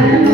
Hallelujah.